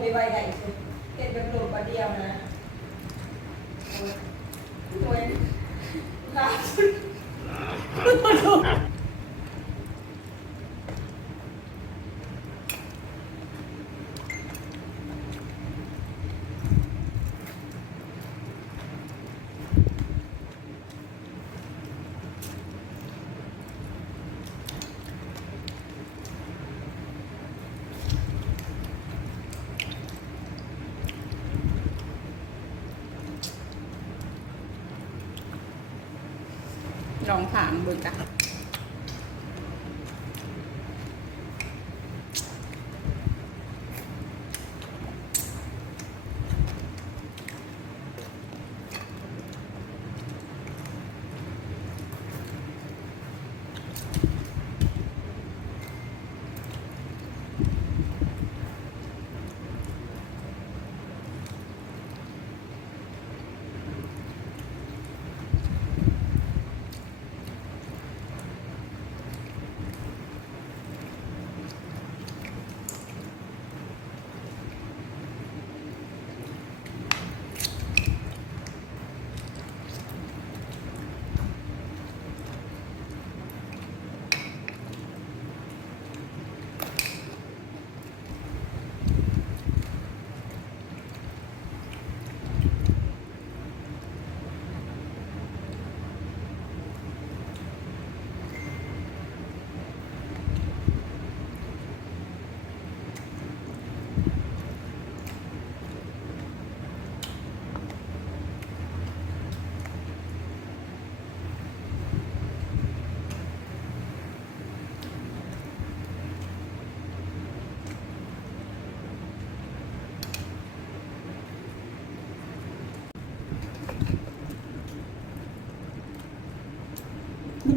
ไปไว้ได้เห็นแบบโหลดประเดียวนะโอ้ยล่าสุดลองถามเบิ่งจ้ะ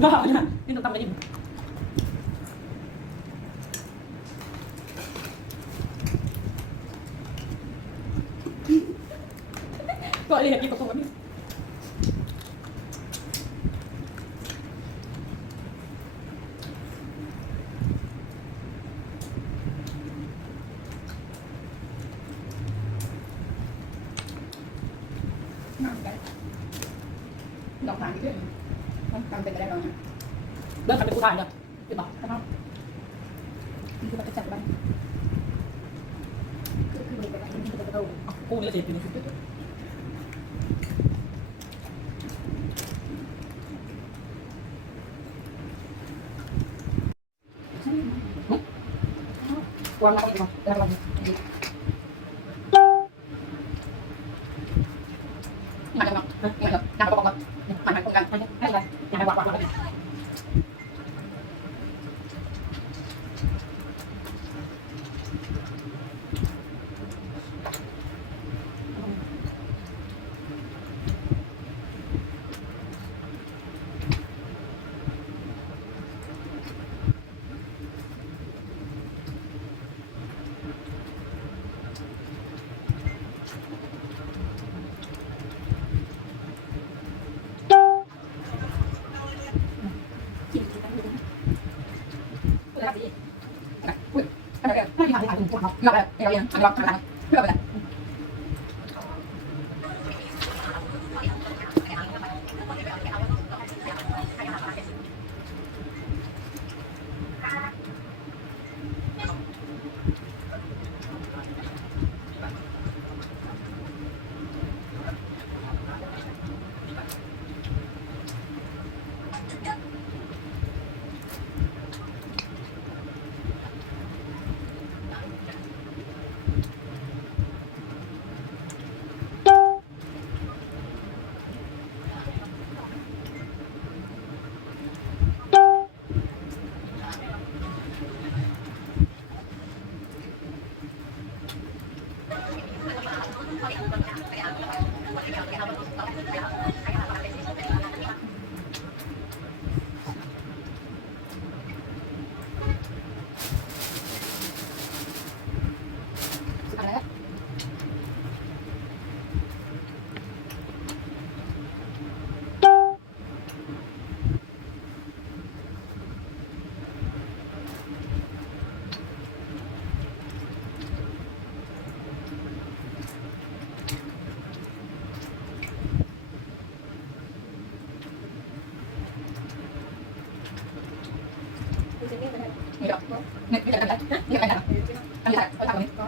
บ้าเนี่ยนี่ต้องทำอะไรดิก็เลยกินตกๆกันนี่น้ำได้ดอกหางนี่ด้วยทำเป็นอะไรบ้างเนี่ยเริ่มทำเป็นผู้ชายเนี่ยคือบอกนะครับนี่คือเราจะจับบ้างคือมีแบบนี้คือจะโตกูนี่ก็เจ็บอยู่นี่วางอะไรดีกว่าแล้วเรามาแล้วเนาะมาแล้วนั่งประกอบกันหันกันให้อะไรอย่าให้วางเราแบบเราเองเราทำอะไรเพื่ออะไร เนี่ยไม่ได้กันได้ไม่ได้กันอันนี้ใส่เอาทำตรงนี้ ก็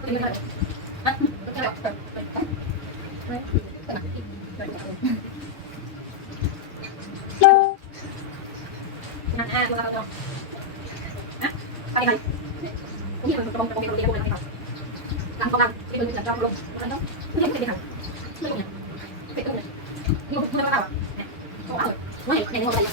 อันนี้เลยอ่ะก็จะแบบไม่ขนาดอีกนั่นเราเนาะอ่ะอะไรกันนี่มันตรงเดียวกันนะครับหลังกำลังที่มันจะจอมลงแล้วเนาะไม่ได้ทำไม่เนี่ยเป็นตรงไหนนี่มันไม่เอาเนี่ยเอาไม่เห็นหัวอะไร